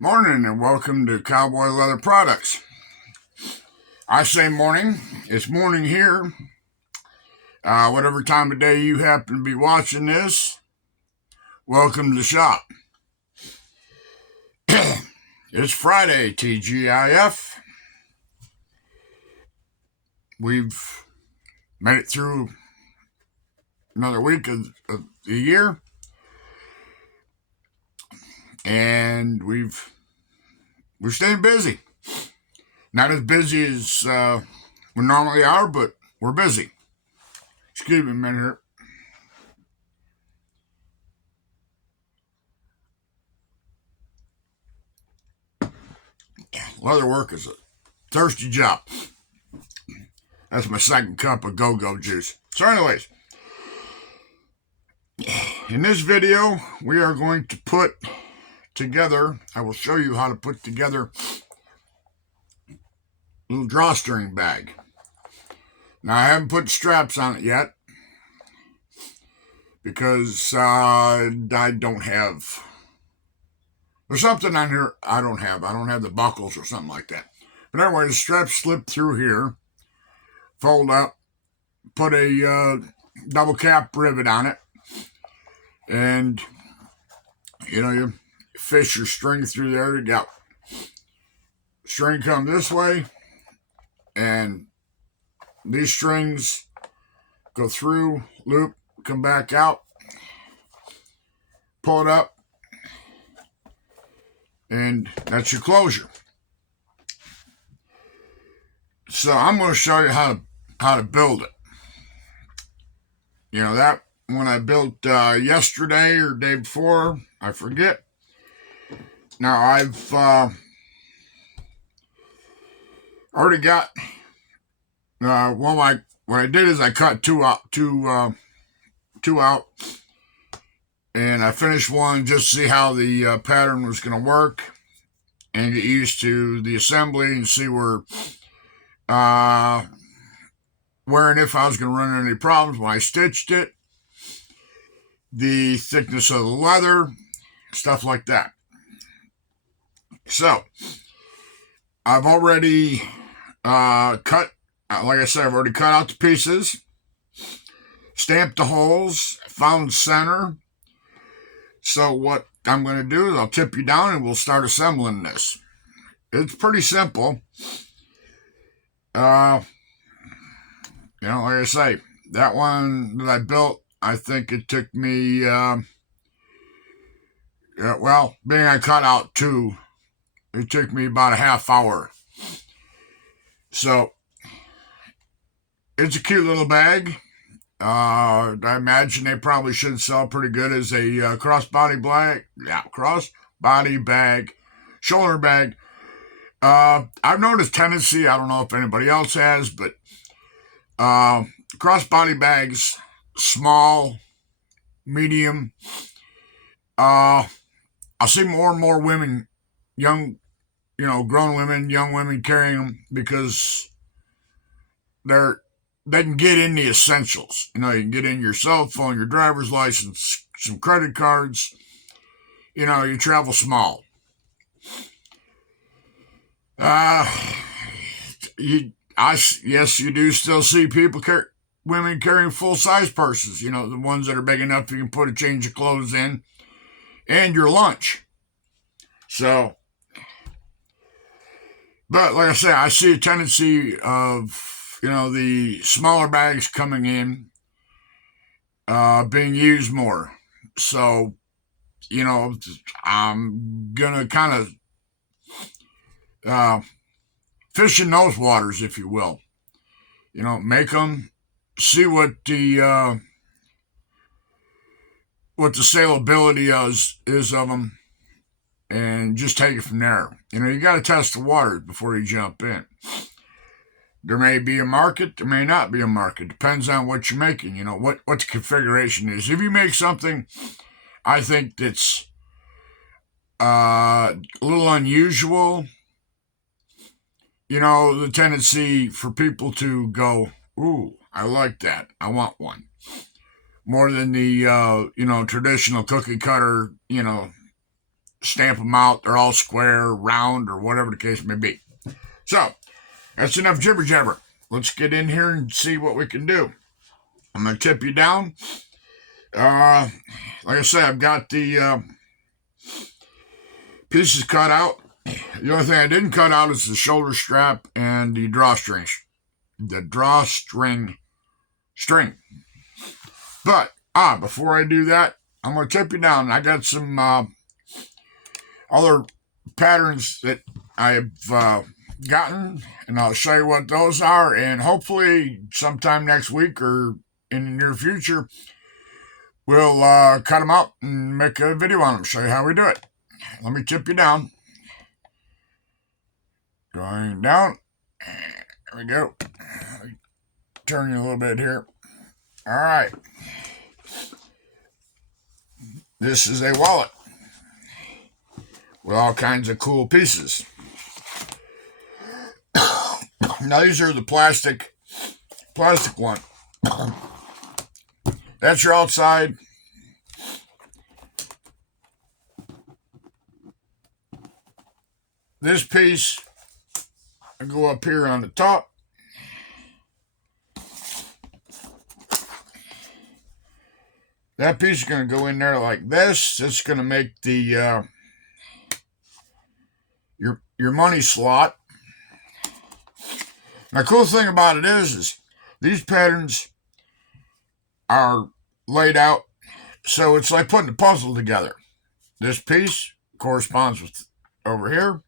Morning and welcome to Cowboy Leather Products. I say morning. It's morning here. Whatever time of day you happen to be watching this, welcome to the shop. It's Friday, TGIF. We've made it through another week of the year, and we're staying busy. Not as busy as we normally are, but we're busy. Excuse me a minute here. Leather work is a thirsty job. That's my second cup of go-go juice. So anyways, in this video, we are going to put together, I will show you how to put together a little drawstring bag. Now, I haven't put straps on it yet because I don't have, there's something on here I don't have. I don't have the buckles or something like that. But anyway, the straps slip through here, fold up, put a double cap rivet on it, and you fish your string through there to go. String come this way, and these strings go through, loop, come back out, pull it up, and that's your closure. So I'm going to show you how to build it. That one I built yesterday or day before, I forget. Now I've already got. What I did is I cut two out, and I finished one just to see how the pattern was going to work and get used to the assembly and see where and if I was going to run into any problems when I stitched it, the thickness of the leather, stuff like that. So I've already cut. Like I said, I've already cut out the pieces, stamped the holes, found center. So what I'm going to do is I'll tip you down and we'll start assembling this. It's pretty simple. Like I say, that one that I built, I think it took me, being I cut out two, it took me about a half hour. So it's a cute little bag. I imagine they probably should sell pretty good as a crossbody bag, shoulder bag. I've noticed tendency, I don't know if anybody else has, but crossbody bags, small, medium. I see more and more women, young, grown women, young women carrying them because they can get in the essentials. You can get in your cell phone, your driver's license, some credit cards. You travel small. Yes, you do still see women carrying full-size purses. The ones that are big enough you can put a change of clothes in and your lunch. So, but like I say, I see a tendency of the smaller bags coming in, being used more. So, I'm gonna kind of fish in those waters, if you will. Make them, see what the saleability is of them, and just take it from there. You got to test the waters before you jump in. There may be a market, there may not be a market. Depends on what you're making, what the configuration is. If you make something, I think that's a little unusual, the tendency for people to go, ooh, I like that, I want one. More than the, traditional cookie cutter, stamp them out. They're all square, round, or whatever the case may be. So, that's enough jibber jabber. Let's get in here and see what we can do. I'm going to tip you down. Like I said, I've got the pieces cut out. The only thing I didn't cut out is the shoulder strap and the drawstring. The drawstring string. But, before I do that, I'm going to tip you down. I got some other patterns that I've gotten, and I'll show you what those are, and hopefully sometime next week or in the near future, we'll cut them out and make a video on them, show you how we do it. Let me tip you down. Going down. There we go. Turn you a little bit here. All right. This is a wallet with all kinds of cool pieces. Now these are the plastic one. That's your outside. This piece, I go up here on the top. That piece is going to go in there like this. It's going to make the your money slot. Now, the cool thing about it is these patterns are laid out, so it's like putting a puzzle together. This piece corresponds with over here.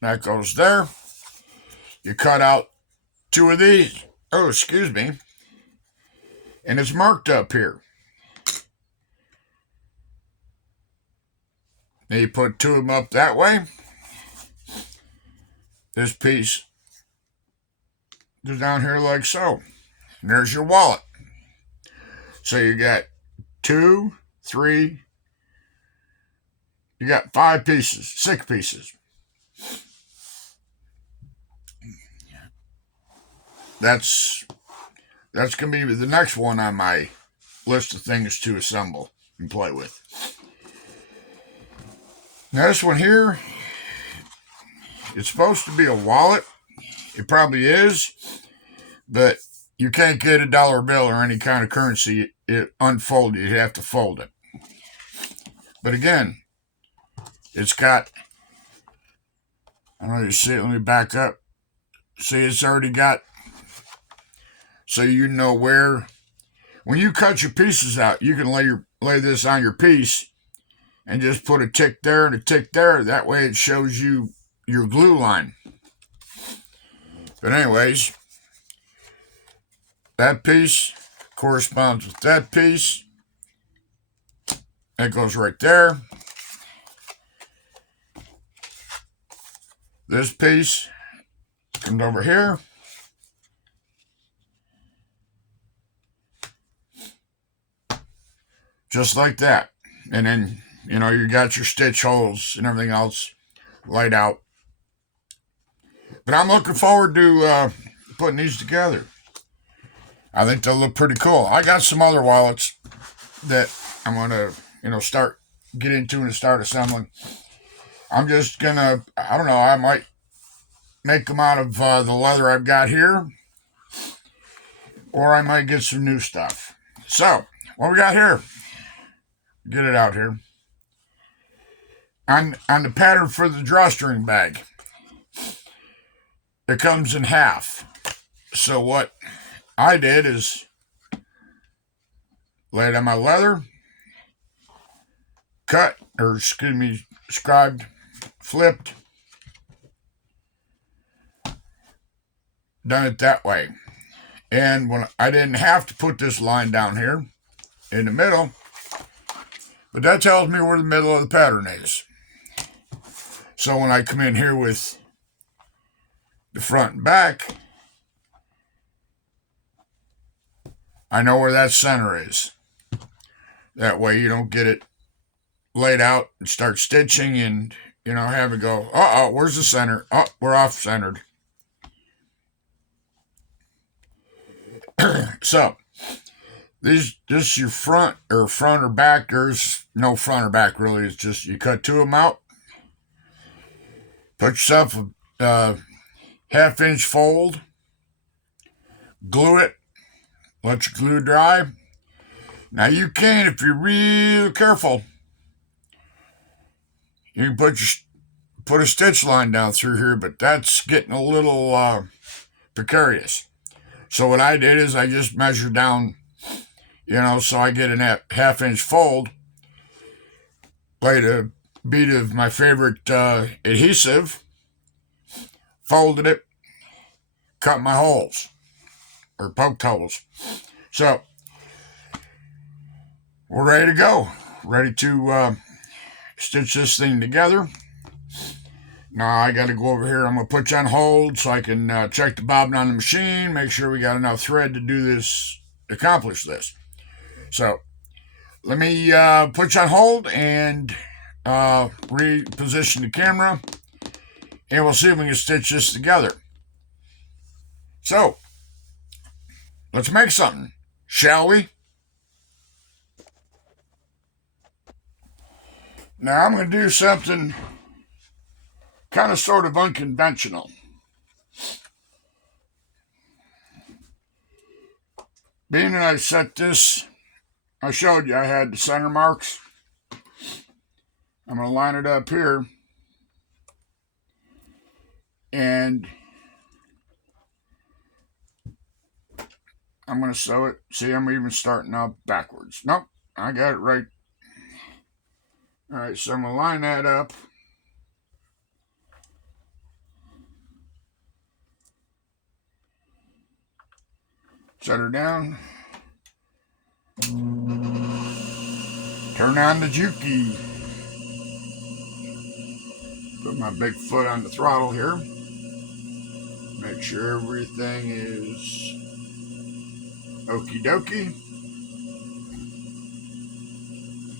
That goes there. You cut out two of these. Oh, excuse me. And it's marked up here. Now you put two of them up that way. This piece goes down here like so. And there's your wallet. So you got 2, 3, you got 5 pieces, 6 pieces. That's going to be the next one on my list of things to assemble and play with. Now this one here, it's supposed to be a wallet. It probably is, but you can't get a dollar bill or any kind of currency it unfolded. You have to fold it. But again, it's got, I don't know if you see it. Let me back up. See, it's already got, so you know where, when you cut your pieces out, you can lay this on your piece and just put a tick there and a tick there. That way it shows you your glue line. But anyways, that piece corresponds with that piece. That goes right there. This piece comes over here. Just like that. And then, you got your stitch holes and everything else laid out. But I'm looking forward to putting these together. I think they'll look pretty cool. I got some other wallets that I'm going to, start get into and start assembling. I'm just going to, I don't know, I might make them out of the leather I've got here. Or I might get some new stuff. So, what we got here? Get it out here. On the pattern for the drawstring bag, it comes in half. So what I did is lay it on my leather, scribed, flipped, done it that way. And when I didn't have to put this line down here in the middle, but that tells me where the middle of the pattern is. So when I come in here with the front and back, I know where that center is. That way you don't get it laid out and start stitching and, have it go, where's the center? Oh, we're off-centered. So, This your front or back. There's no front or back really. It's just you cut two of them out. Put yourself a half-inch fold. Glue it. Let your glue dry. Now you can, if you're real careful, you can put a stitch line down through here, but that's getting a little precarious. So what I did is I just measured down, so I get a half-inch fold. Played a bead of my favorite adhesive, folded it, cut my holes, or poked holes. So we're ready to go. Ready to stitch this thing together. Now I got to go over here. I'm going to put you on hold so I can check the bobbin on the machine, make sure we got enough thread to do this, accomplish this. So let me put you on hold and reposition the camera, and we'll see if we can stitch this together. So let's make something, shall we? Now I'm going to do something kind of sort of unconventional. Being that I set this, I showed you I had the center marks. I'm going to line it up here, and I'm going to sew it. See, I'm even starting out backwards. Nope, I got it right. All right, so I'm going to line that up. Set her down. Turn on the jukey. Put my big foot on the throttle here. Make sure everything is okie dokie.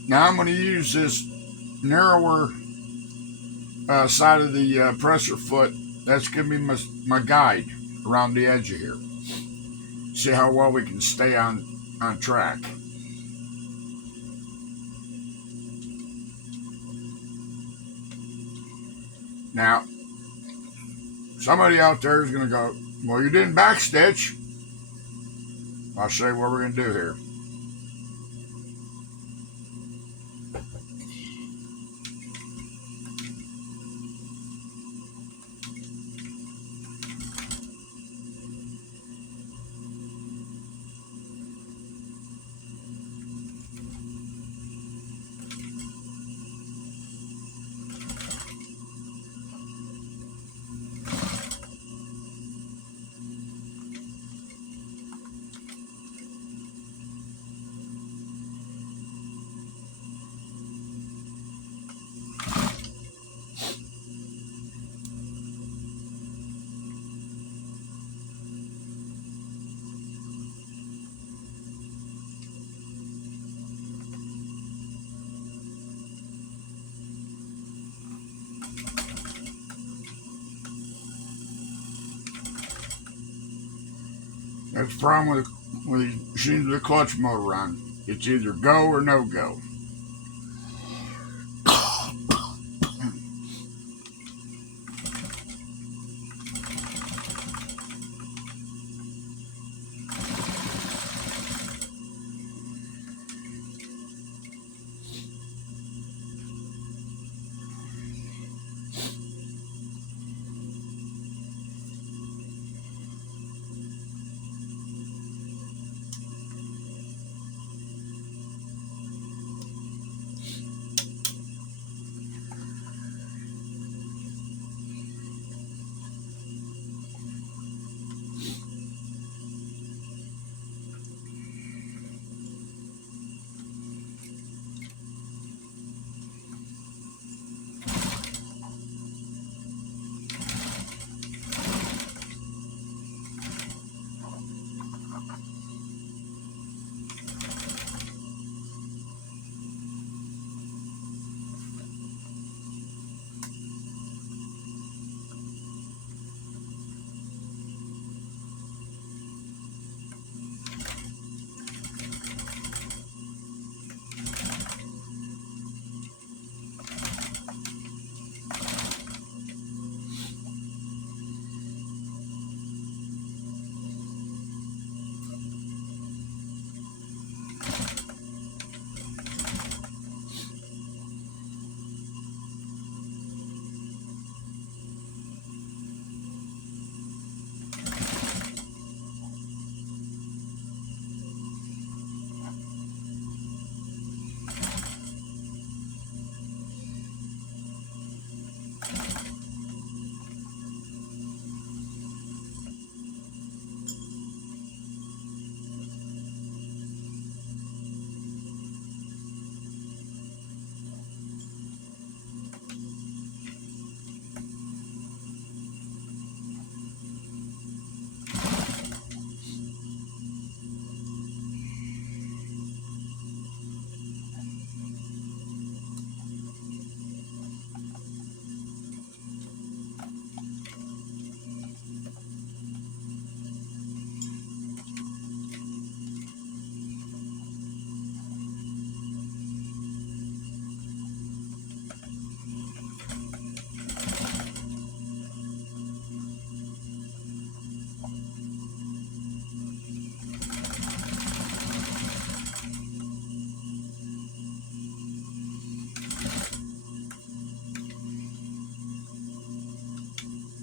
Now I'm going to use this narrower side of the presser foot. That's going to be my guide around the edge of here. See how well we can stay on track. Now, somebody out there is going to go, well, you didn't backstitch. I'll show you what we're going to do here. That's the problem with these machines with a clutch motor on. It's either go or no go.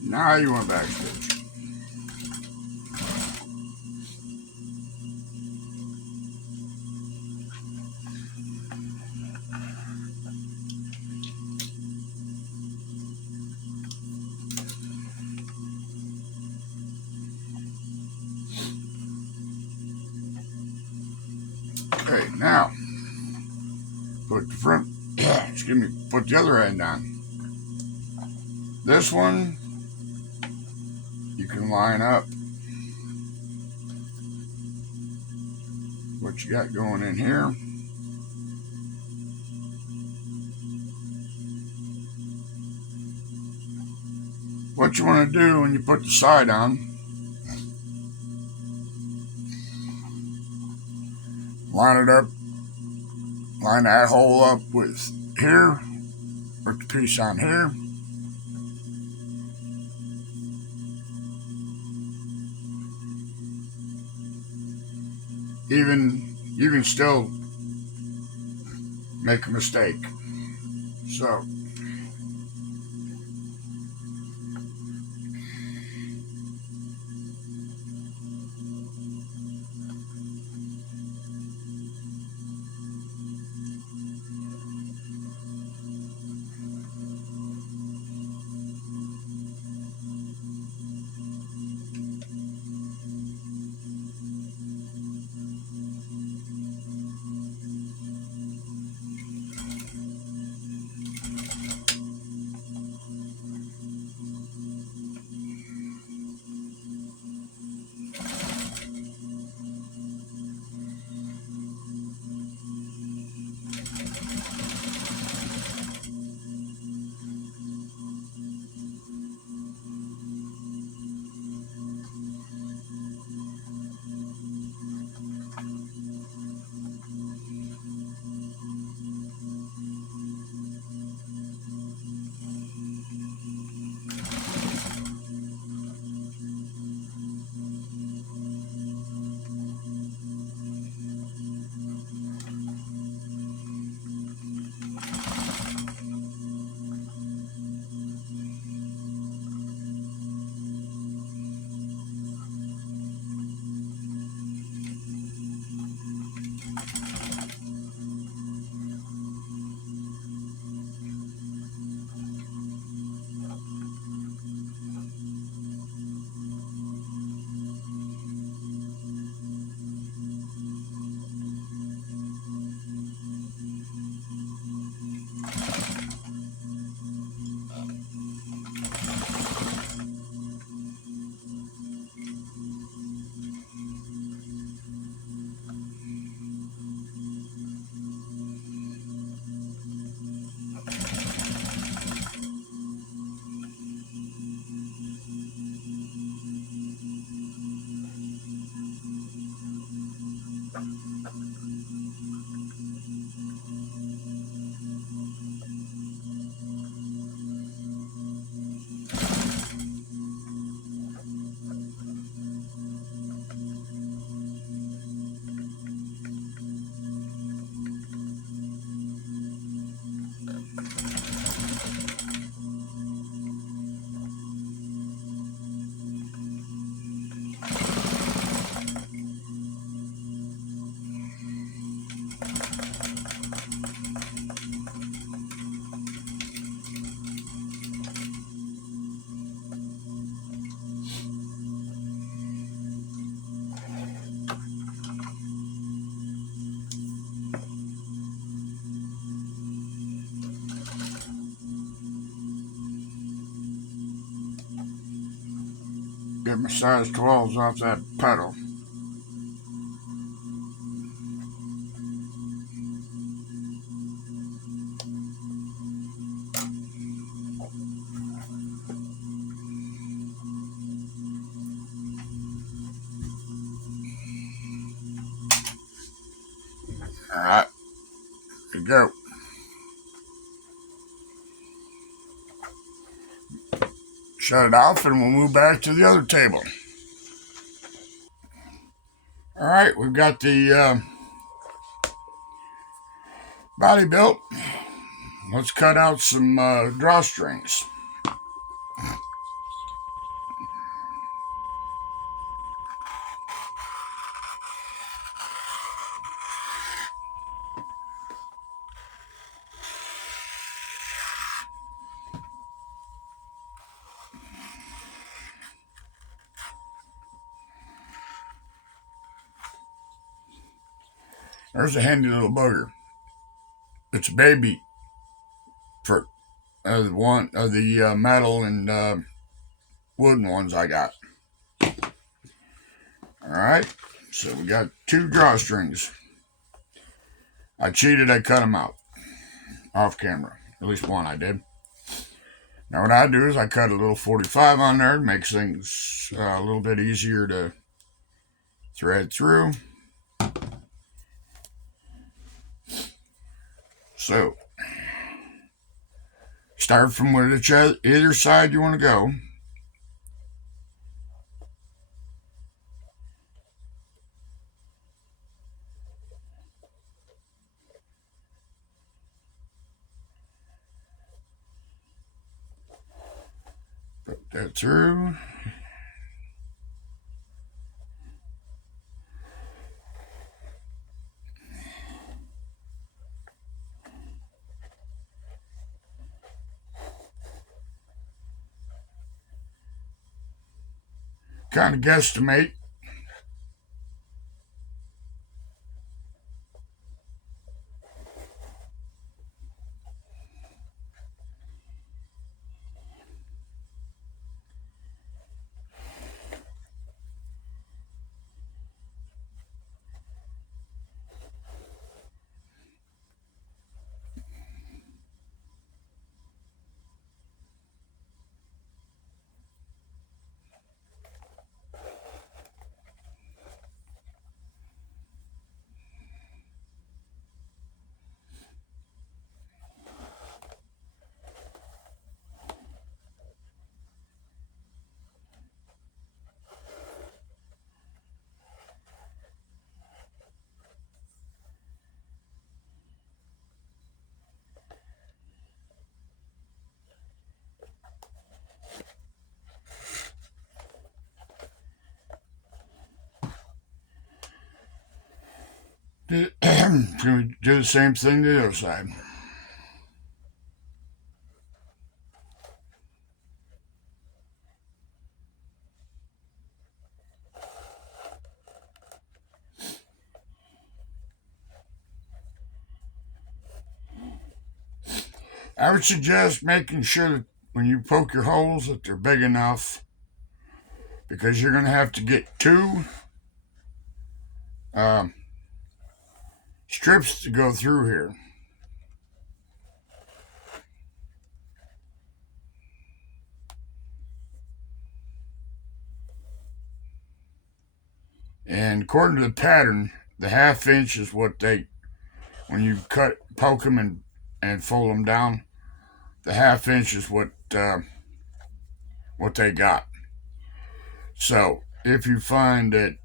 Now you want backstitch. Okay, now put the front, excuse me, put the other end on. This one you can line up what you got going in here. What you want to do when you put the side on, line it up, line that hole up with here, put the piece on here. Even you can still make a mistake. So Get my size 12s off that pedal. Alright, here we go. Shut it off and we'll move back to the other table. Alright, we've got the body built. Let's cut out some drawstrings. There's a handy little bugger. It's a baby for one of the metal and wooden ones I got. Alright, so we got 2 drawstrings. I cheated, I cut them out off camera. At least one I did. Now what I do is I cut a little 45 on there. It makes things a little bit easier to thread through. So, start from either side you want to go. Put that through. Kind of guesstimate. Do the same thing to the other side. I would suggest making sure that when you poke your holes that they're big enough, because you're going to have to get 2 strips to go through here. And according to the pattern, the 1/2 inch is what when you poke them and fold them down, the 1/2 inch is what they got. So if you find that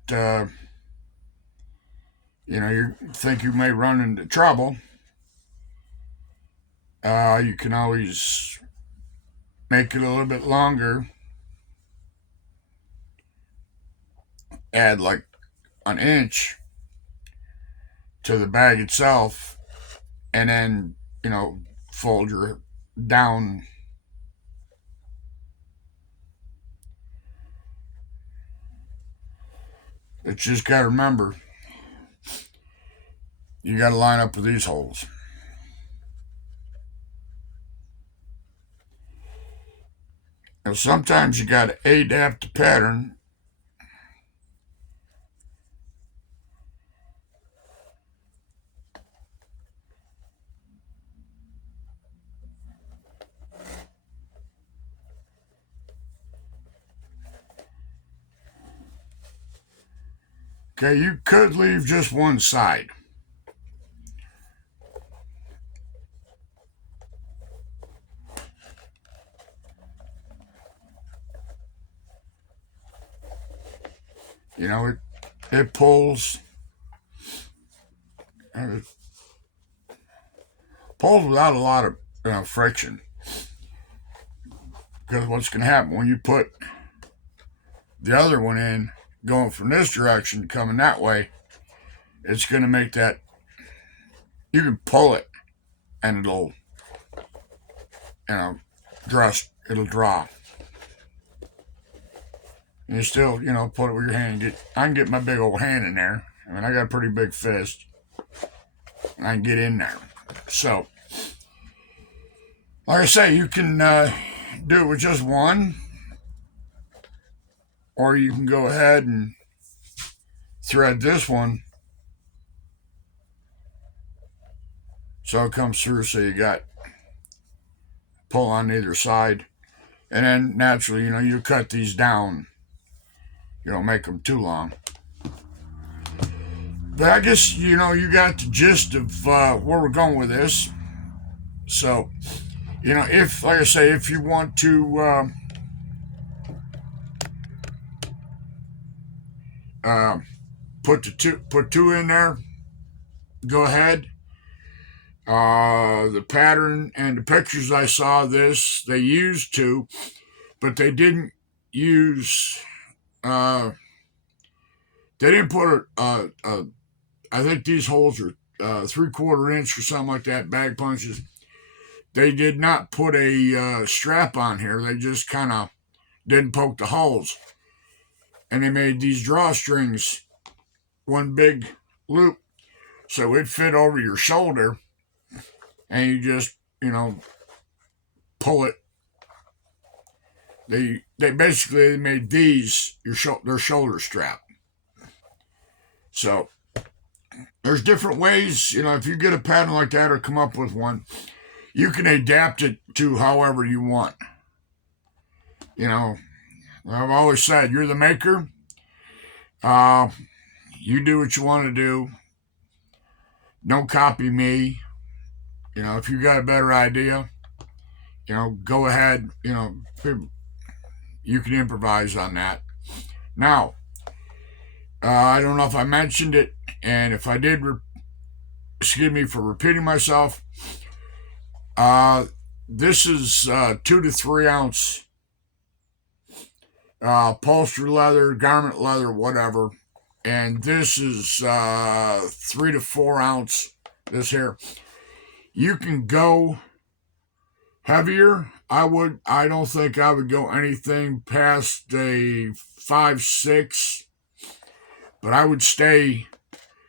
you think you may run into trouble, you can always make it a little bit longer, add like an inch to the bag itself, and then fold your down. It's just got to remember, you got to line up with these holes. Now, sometimes you got to adapt the pattern. Okay, you could leave just one side. You know, it pulls, and it pulls without a lot of friction. Because what's going to happen when you put the other one in, going from this direction, coming that way, it's going to make that, you can pull it and it'll, draw, it'll draw. And you still, put it with your hand. I can get my big old hand in there. I mean, I got a pretty big fist. And I can get in there. So, like I say, you can do it with just one. Or you can go ahead and thread this one so it comes through, so you got pull on either side. And then naturally, you cut these down. You don't make them too long. But I guess, you got the gist of where we're going with this. So, if, like I say, if you want to put two in there, go ahead. The pattern and the pictures I saw they used two, but they didn't use. They didn't put I think these holes are 3/4 inch or something like that. Bag punches. They did not put a strap on here. They just kind of didn't poke the holes, and they made these drawstrings one big loop, so it fit over your shoulder, and you just pull it. They basically made these their shoulder strap. So there's different ways. If you get a pattern like that or come up with one, you can adapt it to however you want. I've always said you're the maker. You do what you want to do. Don't copy me. If you got a better idea, go ahead. You can improvise on that. Now, I don't know if I mentioned it, and if I did, excuse me for repeating myself. This is 2 to 3 ounce upholstery leather, garment leather, whatever, and this is 3 to 4 ounce. This here, you can go heavier. I don't think I would go anything past a 5/6, but I would stay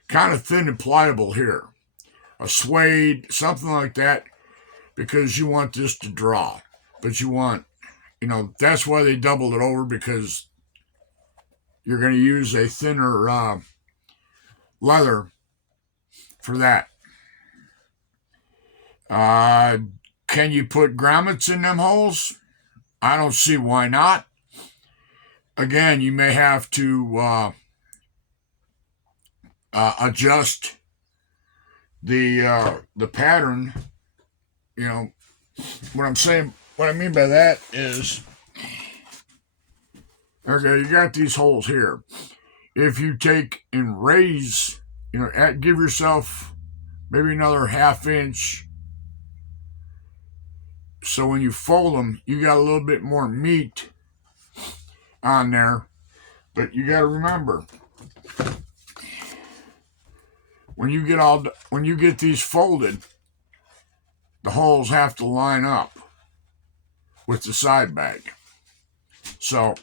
kind of thin and pliable here. A suede, something like that, because you want this to draw. But you want, that's why they doubled it over, because you're going to use a thinner leather for that. Can you put grommets in them holes? I don't see why not. Again, you may have to adjust the pattern. What I'm saying, what I mean by that is, okay, you got these holes here. If you take and raise, give yourself maybe another 1/2 inch, so when you fold them, you got a little bit more meat on there. But you got to remember, when you get these folded, the holes have to line up with the side bag. So,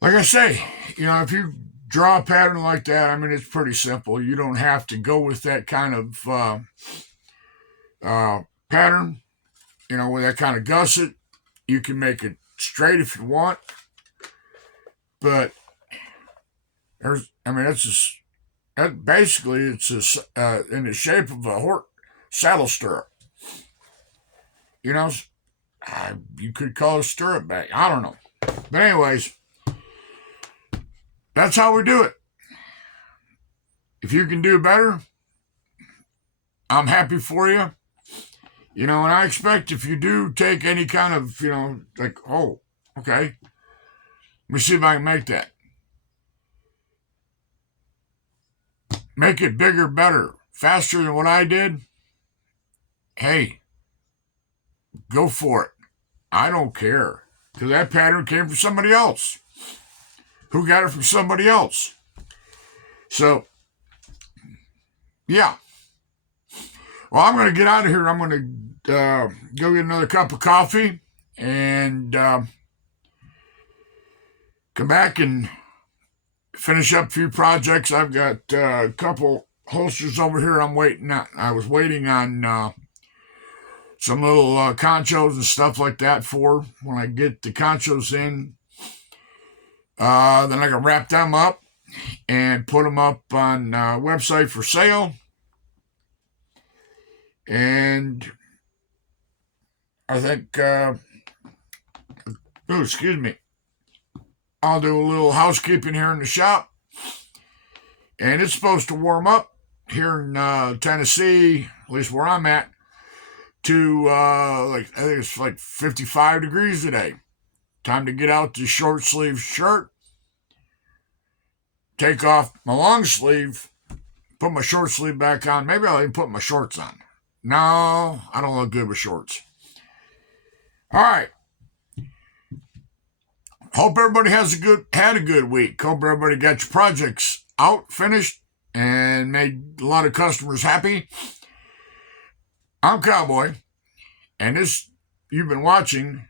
like I say, if you draw a pattern like that, I mean, it's pretty simple. You don't have to go with that kind of pattern, with that kind of gusset. You can make it straight if you want, but basically it's in the shape of a saddle stirrup. You know, you could call it a stirrup bag. I don't know. But anyways, that's how we do it. If you can do better, I'm happy for you. And I expect if you do take any kind of, like, oh, okay, let me see if I can make that. Make it bigger, better, faster than what I did. Hey, go for it. I don't care. Because that pattern came from somebody else. Who got it from somebody else? So, yeah. Well, I'm going to get out of here. I'm going to go get another cup of coffee and come back and finish up a few projects. I've got a couple holsters over here I'm waiting on. I was waiting on some little conchos and stuff like that for when I get the conchos in. Then I can wrap them up and put them up on website for sale. And I think, excuse me, I'll do a little housekeeping here in the shop. And it's supposed to warm up here in Tennessee, at least where I'm at, to I think it's like 55 degrees today. Time to get out the short sleeve shirt, take off my long sleeve, put my short sleeve back on. Maybe I'll even put my shorts on. No, I don't look good with shorts. All right. Hope everybody had a good week. Hope everybody got your projects out, finished, and made a lot of customers happy. I'm Cowboy, and you've been watching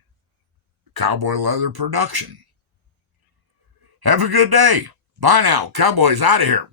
Cowboy Leather Production. Have a good day. Bye now. Cowboy's out of here.